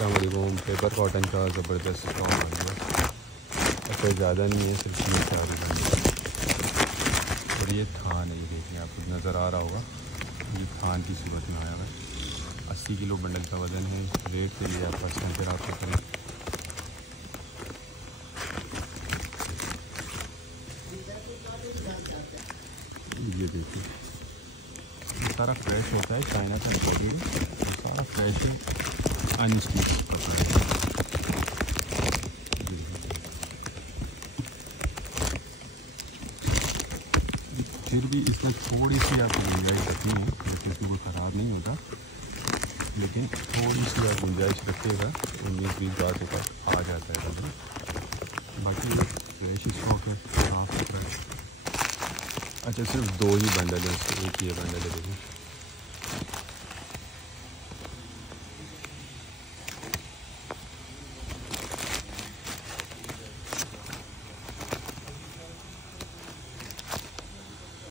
अस्सलाम वालेकुम। Paper cotton का ज़बरदस्त स्टॉक आ गया। अच्छा ज़्यादा नहीं है, सिर्फ 3-4 बंडल। और ये थान है, ये देखिए आपको नज़र आ रहा होगा, ये थान की सूरत में आया हुआ है। 80 किलो बंडल का वज़न है। रेट के लिए आप फर्स्ट टाइम पर आपको करें। ये देखिए ये सारा फ्रेश होता है, चाइना का इम्पोर्टेड है, सारा फ्रेश है, अनस्टिच कपड़ा है। फिर भी इसमें थोड़ी सी आपको गुंजाइश रखनी है, जैसे इसमें कोई ख़राब नहीं होता, लेकिन थोड़ी सी आप गुंजाइश रखिएगा, 19-20 का आ जाता है बंडल। बाकी फ्रेश स्टॉक है, साफ सुथरा है। अच्छा सिर्फ 2 ही बंडल है, एक ये बंडल है देखिए।